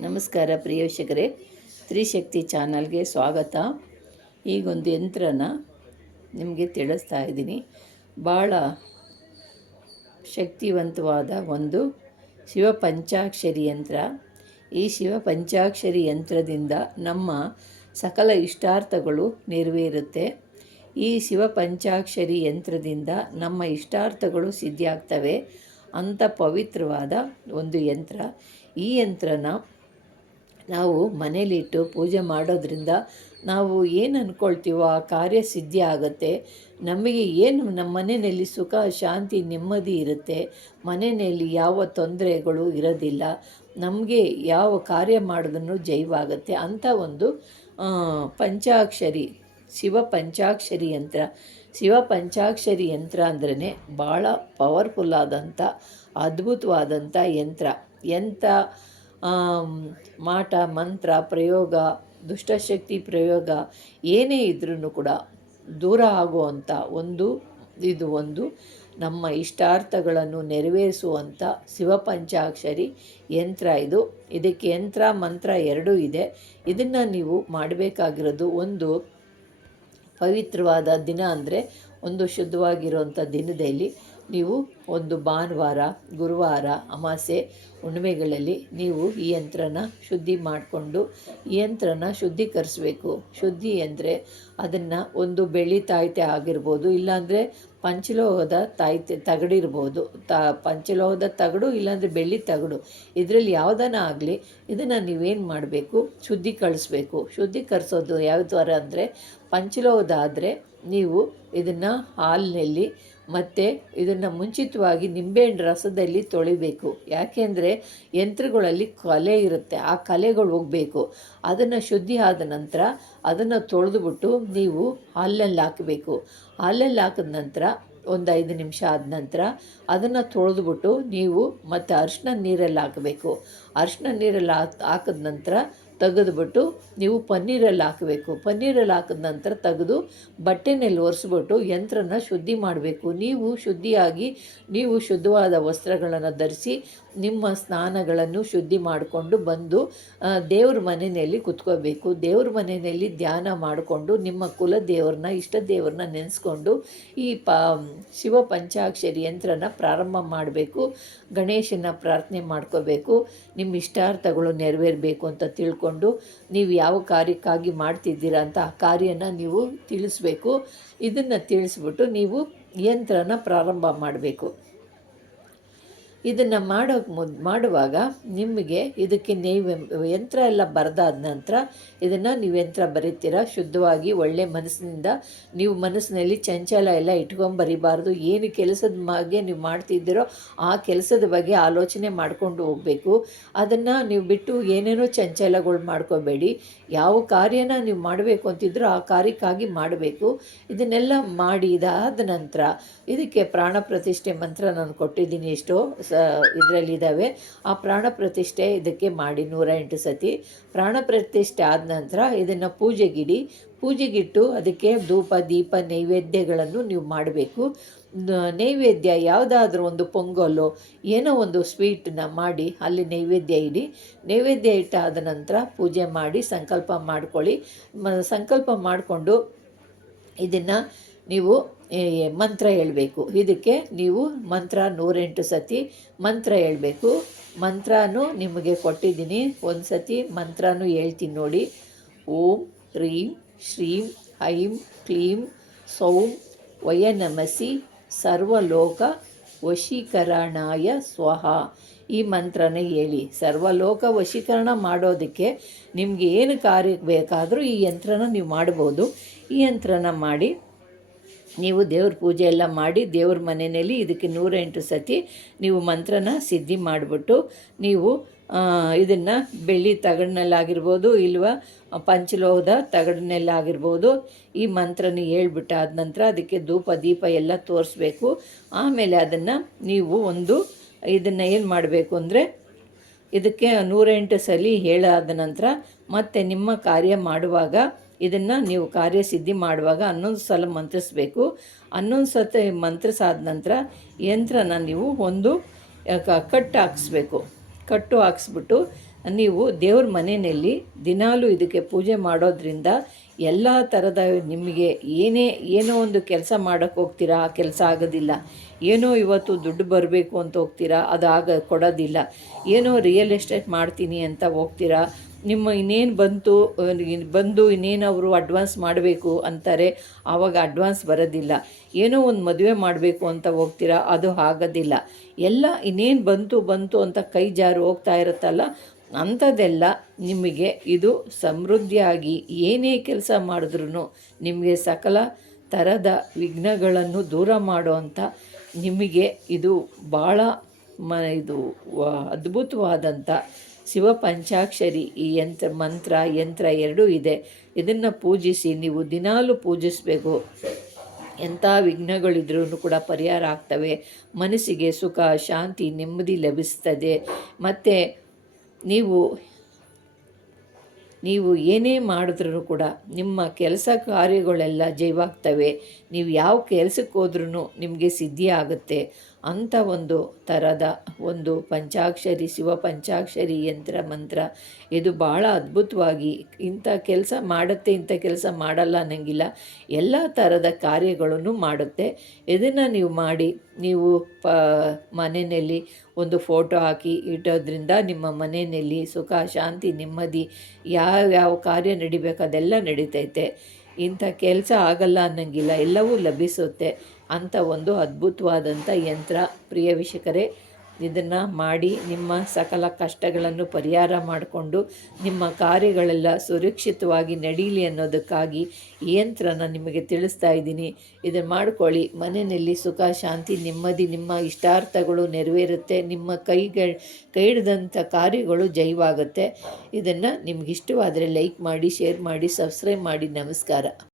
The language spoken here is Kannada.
ನಮಸ್ಕಾರ ಪ್ರಿಯ ತ್ರಿಶಕ್ತಿ ಚಾನಲ್ಗೆ ಸ್ವಾಗತ. ಈಗೊಂದು ಯಂತ್ರನ ನಿಮಗೆ ತಿಳಿಸ್ತಾ ಇದ್ದೀನಿ. ಭಾಳ ಶಕ್ತಿವಂತವಾದ ಒಂದು ಶಿವ ಪಂಚಾಕ್ಷರಿ ಯಂತ್ರ. ಈ ಶಿವ ಪಂಚಾಕ್ಷರಿ ಯಂತ್ರದಿಂದ ನಮ್ಮ ಸಕಲ ಇಷ್ಟಾರ್ಥಗಳು ನೆರವೇರುತ್ತೆ. ಈ ಶಿವ ಪಂಚಾಕ್ಷರಿ ಯಂತ್ರದಿಂದ ನಮ್ಮ ಇಷ್ಟಾರ್ಥಗಳು ಸಿದ್ಧಿಯಾಗ್ತವೆ. ಅಂಥ ಪವಿತ್ರವಾದ ಒಂದು ಯಂತ್ರ. ಈ ಯಂತ್ರನ ನಾವು ಮನೇಲಿಟ್ಟು ಪೂಜೆ ಮಾಡೋದ್ರಿಂದ ನಾವು ಏನು ಅಂದ್ಕೊಳ್ತೀವೋ ಆ ಕಾರ್ಯ ಸಿದ್ಧಿ ಆಗುತ್ತೆ. ನಮಗೆ ಏನು ನಮ್ಮ ಮನೆಯಲ್ಲಿ ಸುಖ, ಶಾಂತಿ, ನೆಮ್ಮದಿ ಇರುತ್ತೆ. ಮನೆಯಲ್ಲಿ ಯಾವ ತೊಂದರೆಗಳು ಇರೋದಿಲ್ಲ. ನಮಗೆ ಯಾವ ಕಾರ್ಯ ಮಾಡೋದನ್ನು ಜೈವಾಗುತ್ತೆ ಅಂಥ ಒಂದು ಪಂಚಾಕ್ಷರಿ, ಶಿವ ಪಂಚಾಕ್ಷರಿ ಯಂತ್ರ. ಶಿವ ಪಂಚಾಕ್ಷರಿ ಯಂತ್ರ ಅಂದ್ರೇ ಭಾಳ ಪವರ್ಫುಲ್ ಆದಂಥ, ಅದ್ಭುತವಾದಂಥ ಯಂತ್ರ. ಎಂಥ? ಮಾಟ, ಮಂತ್ರ, ಪ್ರಯೋಗ, ದುಷ್ಟಶಕ್ತಿ ಪ್ರಯೋಗ ಏನೇ ಇದ್ರೂ ಕೂಡ ದೂರ ಆಗುವಂಥ ಒಂದು, ಇದು ಒಂದು ನಮ್ಮ ಇಷ್ಟಾರ್ಥಗಳನ್ನು ನೆರವೇರಿಸುವಂಥ ಶಿವಪಂಚಾಕ್ಷರಿ ಯಂತ್ರ ಇದು. ಇದಕ್ಕೆ ಯಂತ್ರ, ಮಂತ್ರ ಎರಡೂ ಇದೆ. ಇದನ್ನು ನೀವು ಮಾಡಬೇಕಾಗಿರೋದು ಒಂದು ಪವಿತ್ರವಾದ ದಿನ ಅಂದರೆ ಒಂದು ಶುದ್ಧವಾಗಿರುವಂಥ ದಿನದಲ್ಲಿ ನೀವು ಒಂದು ಭಾನುವಾರ, ಗುರುವಾರ, ಅಮಾಸೆ ಹುಣ್ಣಿಮೆಗಳಲ್ಲಿ ನೀವು ಈ ಯಂತ್ರನ ಶುದ್ಧಿ ಮಾಡಿಕೊಂಡು ಈ ಯಂತ್ರನ ಶುದ್ಧೀಕರಿಸಬೇಕು. ಶುದ್ಧಿ ಅಂದರೆ ಅದನ್ನು ಒಂದು ಬೆಳ್ಳಿ ತಾಯ್ತೆ ಆಗಿರ್ಬೋದು, ಇಲ್ಲಾಂದರೆ ಪಂಚಲೋಹದ ತಾಯ್ತೆ ತಗಡಿರ್ಬೋದು. ತ ಪಂಚಲೋಹದ ತಗಡು, ಇಲ್ಲಾಂದರೆ ಬೆಳ್ಳಿ ತಗಡು. ಇದರಲ್ಲಿ ಯಾವುದನ್ನ ಆಗಲಿ ಇದನ್ನು ನೀವೇನು ಮಾಡಬೇಕು? ಶುದ್ಧಿ ಕಳಿಸ್ಬೇಕು ಶುದ್ಧಿ ಶುದ್ಧೀಕರಿಸೋದು ಯಾವ ಥರ ಅಂದರೆ ಪಂಚಲೋಹದ ಆದರೆ ನೀವು ಇದನ್ನು ಹಾಲಿನಲ್ಲಿ ಮತ್ತು ಇದನ್ನು ಮುಂಚಿತವಾಗಿ ನಿಂಬೆಹಣ್ಣು ರಸದಲ್ಲಿ ತೊಳಿಬೇಕು. ಯಾಕೆಂದರೆ ಯಂತ್ರಗಳಲ್ಲಿ ಕಲೆ ಇರುತ್ತೆ. ಆ ಕಲೆಗಳು ಹೋಗಬೇಕು. ಅದನ್ನು ಶುದ್ಧಿ ಆದ ನಂತರ ಅದನ್ನು ತೊಳೆದುಬಿಟ್ಟು ನೀವು ಹಾಲಲ್ಲಿ ಹಾಕಬೇಕು. ಹಾಲಲ್ಲಿ ಹಾಕಿದ ನಂತರ ಒಂದು ಐದು ನಿಮಿಷ ಆದ ನಂತರ ಅದನ್ನು ತೊಳೆದುಬಿಟ್ಟು ನೀವು ಮತ್ತು ಅರಿಶಿನ ನೀರಲ್ಲಿ ಹಾಕಬೇಕು. ಅರಿಶಿನ ನೀರಲ್ಲಿ ಹಾಕ್, ಹಾಕಿದ ನಂತರ ತೆಗೆದುಬಿಟ್ಟು ನೀವು ಪನ್ನೀರಲ್ಲಿ ಹಾಕಬೇಕು. ಪನ್ನೀರಲ್ಲಿ ಹಾಕಿದ ನಂತರ ತೆಗೆದು ಬಟ್ಟೆನಲ್ಲಿ ಒರೆಸ್ಬಿಟ್ಟು ಯಂತ್ರನ ಶುದ್ಧಿ ಮಾಡಬೇಕು. ನೀವು ಶುದ್ಧಿಯಾಗಿ, ನೀವು ಶುದ್ಧವಾದ ವಸ್ತ್ರಗಳನ್ನು ಧರಿಸಿ ನಿಮ್ಮ ಸ್ನಾನಗಳನ್ನು ಶುದ್ಧಿ ಮಾಡಿಕೊಂಡು ಬಂದು ದೇವ್ರ ಮನೆಯಲ್ಲಿ ಕುತ್ಕೋಬೇಕು. ದೇವ್ರ ಮನೆಯಲ್ಲಿ ಧ್ಯಾನ ಮಾಡಿಕೊಂಡು ನಿಮ್ಮ ಕುಲ ದೇವ್ರನ್ನ, ಇಷ್ಟ ದೇವ್ರನ್ನ ನೆನೆಸ್ಕೊಂಡು ಈ ಪ ಶಿವ ಪಂಚಾಕ್ಷರಿ ಯಂತ್ರನ ಪ್ರಾರಂಭ ಮಾಡಬೇಕು. ಗಣೇಶನ ಪ್ರಾರ್ಥನೆ ಮಾಡ್ಕೋಬೇಕು. ನಿಮ್ಮ ಇಷ್ಟಾರ್ಥಗಳು ನೆರವೇರಬೇಕು ಅಂತ ತಿಳ್ಕೊಂಡು ನೀವು ಯಾವ ಕಾರ್ಯಕ್ಕಾಗಿ ಮಾಡ್ತಿದ್ದೀರಾ ಅಂತ ಆ ಕಾರ್ಯನ ನೀವು ತಿಳಿಸ್ಬೇಕು. ಇದನ್ನು ತಿಳಿಸ್ಬಿಟ್ಟು ನೀವು ಯಂತ್ರನ ಪ್ರಾರಂಭ ಮಾಡಬೇಕು. ಇದನ್ನು ಮಾಡೋ ಮಾಡುವಾಗ ನಿಮಗೆ ಇದಕ್ಕೆ ನೀವು ಯಂತ್ರ ಎಲ್ಲ ಬರೆದಾದ ನಂತರ ಇದನ್ನು ನೀವು ಯಂತ್ರ ಬರೀತೀರಾ? ಶುದ್ಧವಾಗಿ ಒಳ್ಳೆ ಮನಸ್ಸಿನಿಂದ ನೀವು ಮನಸ್ಸಿನಲ್ಲಿ ಚಂಚಲ ಎಲ್ಲ ಇಟ್ಕೊಂಡು ಬರಿಬಾರ್ದು. ಏನು ಕೆಲಸದ ಬಗ್ಗೆ ನೀವು ಮಾಡ್ತಿದ್ದೀರೋ ಆ ಕೆಲಸದ ಬಗ್ಗೆ ಆಲೋಚನೆ ಮಾಡಿಕೊಂಡು ಹೋಗಬೇಕು. ಅದನ್ನು ನೀವು ಬಿಟ್ಟು ಏನೇನೋ ಚಂಚಲಗಳು ಮಾಡ್ಕೋಬೇಡಿ. ಯಾವ ಕಾರ್ಯನ ನೀವು ಮಾಡಬೇಕು ಅಂತಿದ್ರೋ ಆ ಕಾರ್ಯಕ್ಕಾಗಿ ಮಾಡಬೇಕು. ಇದನ್ನೆಲ್ಲ ಮಾಡಿದಾದ ನಂತರ ಇದಕ್ಕೆ ಪ್ರಾಣ ಪ್ರತಿಷ್ಠೆ ಮಂತ್ರ ನಾನು ಕೊಟ್ಟಿದ್ದೀನಿ ಎಷ್ಟೋ ಸ ಇದರಲ್ಲಿ ಇದ್ದಾವೆ ಆ ಪ್ರಾಣ ಪ್ರತಿಷ್ಠೆ ಇದಕ್ಕೆ ಮಾಡಿ ನೂರ ಎಂಟು ಸತಿ. ಪ್ರಾಣ ಪ್ರತಿಷ್ಠೆ ಆದ ನಂತರ ಇದನ್ನು ಪೂಜೆಗಿಡಿ, ಪೂಜೆಗಿಟ್ಟು ಅದಕ್ಕೆ ಧೂಪ, ದೀಪ, ನೈವೇದ್ಯಗಳನ್ನು ನೀವು ಮಾಡಬೇಕು. ನೈವೇದ್ಯ ಯಾವುದಾದ್ರೂ ಒಂದು ಪೊಂಗಲ್ಲು ಏನೋ ಒಂದು ಸ್ವೀಟನ್ನ ಮಾಡಿ ಅಲ್ಲಿ ನೈವೇದ್ಯ ಇಡಿ. ನೈವೇದ್ಯ ಇಟ್ಟಾದ ನಂತರ ಪೂಜೆ ಮಾಡಿ ಸಂಕಲ್ಪ ಮಾಡ್ಕೊಳ್ಳಿ. ಸಂಕಲ್ಪ ಮಾಡಿಕೊಂಡು ಇದನ್ನು ನೀವು ಮಂತ್ರ ಹೇಳಬೇಕು. ಇದಕ್ಕೆ ನೀವು ಮಂತ್ರ ನೂರೆಂಟು ಸತಿ ಮಂತ್ರ ಹೇಳಬೇಕು. ಮಂತ್ರನೂ ನಿಮಗೆ ಕೊಟ್ಟಿದ್ದೀನಿ. ಒಂದು ಸತಿ ಮಂತ್ರನೂ ಹೇಳ್ತೀನಿ ನೋಡಿ. ಓಂ, ಹ್ರೀಂ, ಶ್ರೀಂ ಐಂ ಕ್ಲೀಂ, ಸೌಂ, ವಯನಮಸಿ, ಸರ್ವಲೋಕ ವಶೀಕರಣಾಯ ಸ್ವಹ. ಈ ಮಂತ್ರನೇ ಹೇಳಿ. ಸರ್ವಲೋಕ ವಶೀಕರಣ ಮಾಡೋದಕ್ಕೆ ನಿಮಗೆ ಏನು ಕಾರ್ಯ ಬೇಕಾದರೂ ಈ ಯಂತ್ರನ ನೀವು ಮಾಡ್ಬೋದು. ಈ ಯಂತ್ರನ ಮಾಡಿ ನೀವು ದೇವ್ರ ಪೂಜೆ ಎಲ್ಲ ಮಾಡಿ ದೇವ್ರ ಮನೆಯಲ್ಲಿ ಇದಕ್ಕೆ ನೂರೆಂಟು ಸತಿ ನೀವು ಮಂತ್ರನ ಸಿದ್ಧಿ ಮಾಡಿಬಿಟ್ಟು ನೀವು ಇದನ್ನು ಬೆಳ್ಳಿ ತಗಡಿನಲ್ಲಾಗಿರ್ಬೋದು ಇಲ್ವ, ಪಂಚಲೋಹದ ತಗಡಿನಲ್ಲಾಗಿರ್ಬೋದು ಈ ಮಂತ್ರನ ಹೇಳ್ಬಿಟ್ಟು ಆದ ನಂತರ ಅದಕ್ಕೆ ಧೂಪ, ದೀಪ ಎಲ್ಲ ತೋರಿಸ್ಬೇಕು. ಆಮೇಲೆ ಅದನ್ನು ನೀವು ಒಂದು ಇದನ್ನು ಏನು ಮಾಡಬೇಕು ಅಂದರೆ ಇದಕ್ಕೆ ನೂರೆಂಟು ಸಲ ಹೇಳಾದ ನಂತರ ಮತ್ತೆ ನಿಮ್ಮ ಕಾರ್ಯ ಮಾಡುವಾಗ ಇದನ್ನು ನೀವು ಕಾರ್ಯ ಸಿದ್ಧಿ ಮಾಡುವಾಗ ಹನ್ನೊಂದು ಸಲ ಮಂತ್ರಿಸಬೇಕು. ಹನ್ನೊಂದು ಸತಿ ಮಂತ್ರಿಸಾದ ನಂತರ ಯಂತ್ರನ ನೀವು ಒಂದು ಕಟ್ಟು ಹಾಕಿಸ್ಬೇಕು. ಕಟ್ಟು ಹಾಕ್ಸ್ಬಿಟ್ಟು ನೀವು ದೇವ್ರ ಮನೆಯಲ್ಲಿ ದಿನಾಲೂ ಇದಕ್ಕೆ ಪೂಜೆ ಮಾಡೋದ್ರಿಂದ ಎಲ್ಲ ಥರದ ನಿಮಗೆ ಏನೇ, ಏನೋ ಒಂದು ಕೆಲಸ ಮಾಡೋಕ್ಕೆ ಹೋಗ್ತೀರಾ, ಆ ಕೆಲಸ ಆಗೋದಿಲ್ಲ. ಏನೋ ಇವತ್ತು ದುಡ್ಡು ಬರಬೇಕು ಅಂತ ಹೋಗ್ತೀರಾ, ಅದು ಆಗ ಕೊಡೋದಿಲ್ಲ. ಏನೋ ರಿಯಲ್ ಎಸ್ಟೇಟ್ ಮಾಡ್ತೀನಿ ಅಂತ ಹೋಗ್ತೀರಾ ನಿಮ್ಮ ಇನ್ನೇನು ಬಂತು ಬಂದು ಇನ್ನೇನು ಅವರು ಅಡ್ವಾನ್ಸ್ ಮಾಡಬೇಕು ಅಂತಾರೆ, ಆವಾಗ ಅಡ್ವಾನ್ಸ್ ಬರೋದಿಲ್ಲ. ಏನೋ ಒಂದು ಮದುವೆ ಮಾಡಬೇಕು ಅಂತ ಹೋಗ್ತೀರಾ, ಅದು ಆಗೋದಿಲ್ಲ ಎಲ್ಲ ಇನ್ನೇನು ಬಂತು ಬಂತು ಅಂತ ಕೈ ಜಾರು ಹೋಗ್ತಾ ಇರುತ್ತಲ್ಲ, ಅಂಥದ್ದೆಲ್ಲ ನಿಮಗೆ ಇದು ಸಮೃದ್ಧಿಯಾಗಿ ಏನೇ ಕೆಲಸ ಮಾಡಿದ್ರೂ ನಿಮಗೆ ಸಕಲ ಥರದ ವಿಘ್ನಗಳನ್ನು ದೂರ ಮಾಡುವಂಥ ನಿಮಗೆ ಇದು ಭಾಳ ಮ, ಇದು ಅದ್ಭುತವಾದಂಥ ಶಿವ ಪಂಚಾಕ್ಷರಿ ಈ ಯಂತ್ರ, ಮಂತ್ರ, ಯಂತ್ರ ಎರಡೂ ಇದೆ. ಇದನ್ನು ಪೂಜಿಸಿ ನೀವು ದಿನಾಲೂ ಪೂಜಿಸಬೇಕು. ಎಂಥ ವಿಘ್ನಗಳಿದ್ರೂ ಕೂಡ ಪರಿಹಾರ ಆಗ್ತವೆ. ಮನಸ್ಸಿಗೆ ಸುಖ, ಶಾಂತಿ, ನೆಮ್ಮದಿ ಲಭಿಸ್ತದೆ. ಮತ್ತು ನೀವು ನೀವು ಏನೇ ಮಾಡಿದ್ರೂ ಕೂಡ ನಿಮ್ಮ ಕೆಲಸ ಕಾರ್ಯಗಳೆಲ್ಲ ಜೈವಾಗ್ತವೆ. ನೀವು ಯಾವ ಕೆಲಸಕ್ಕೆ ಹೋದ್ರೂ ನಿಮಗೆ ಸಿದ್ಧಿ ಆಗುತ್ತೆ ಅಂಥ ಒಂದು ಥರದ ಒಂದು ಪಂಚಾಕ್ಷರಿ, ಶಿವ ಪಂಚಾಕ್ಷರಿ ಯಂತ್ರ, ಮಂತ್ರ. ಇದು ಭಾಳ ಅದ್ಭುತವಾಗಿ ಇಂಥ ಕೆಲಸ ಮಾಡುತ್ತೆ, ಇಂಥ ಕೆಲಸ ಮಾಡಲ್ಲ ಅನ್ನಂಗಿಲ್ಲ. ಎಲ್ಲ ಥರದ ಕಾರ್ಯಗಳನ್ನು ಮಾಡುತ್ತೆ. ಇದನ್ನು ನೀವು ಮಾಡಿ, ನೀವು ಪ, ಮನೆಯಲ್ಲಿ ಒಂದು ಫೋಟೋ ಹಾಕಿ ಇಡೋದ್ರಿಂದ ನಿಮ್ಮ ಮನೆಯಲ್ಲಿ ಸುಖ, ಶಾಂತಿ, ನೆಮ್ಮದಿ ಯಾವ್ಯಾವ ಕಾರ್ಯ ನಡಿಬೇಕು ಅದೆಲ್ಲ ನಡೀತೈತೆ. ಇಂಥ ಕೆಲಸ ಆಗಲ್ಲ ಅನ್ನಂಗಿಲ್ಲ. ಎಲ್ಲವೂ ಲಭಿಸುತ್ತೆ. ಅಂಥ ಒಂದು ಅದ್ಭುತವಾದಂಥ ಯಂತ್ರ. ಪ್ರಿಯ ವೀಕ್ಷಕರೇ, ಇದನ್ನು ಮಾಡಿ ನಿಮ್ಮ ಸಕಲ ಕಷ್ಟಗಳನ್ನು ಪರಿಹಾರ ಮಾಡಿಕೊಂಡು ನಿಮ್ಮ ಕಾರ್ಯಗಳೆಲ್ಲ ಸುರಕ್ಷಿತವಾಗಿ ನಡೀಲಿ ಅನ್ನೋದಕ್ಕಾಗಿ ಈ ಯಂತ್ರನ ನಿಮಗೆ ತಿಳಿಸ್ತಾ ಇದ್ದೀನಿ. ಇದನ್ನು ಮಾಡ್ಕೊಳ್ಳಿ. ಮನೆಯಲ್ಲಿ ಸುಖ, ಶಾಂತಿ, ನೆಮ್ಮದಿ, ನಿಮ್ಮ ಇಷ್ಟಾರ್ಥಗಳು ನೆರವೇರುತ್ತೆ. ನಿಮ್ಮ ಕೈಗಳ ಕೈ ಹಿಡಿದಂಥ ಕಾರ್ಯಗಳು ಜಯವಾಗುತ್ತೆ ಇದನ್ನು ನಿಮಗಿಷ್ಟವಾದರೆ ಲೈಕ್ ಮಾಡಿ, ಶೇರ್ ಮಾಡಿ, ಸಬ್ಸ್ಕ್ರೈಬ್ ಮಾಡಿ. ನಮಸ್ಕಾರ.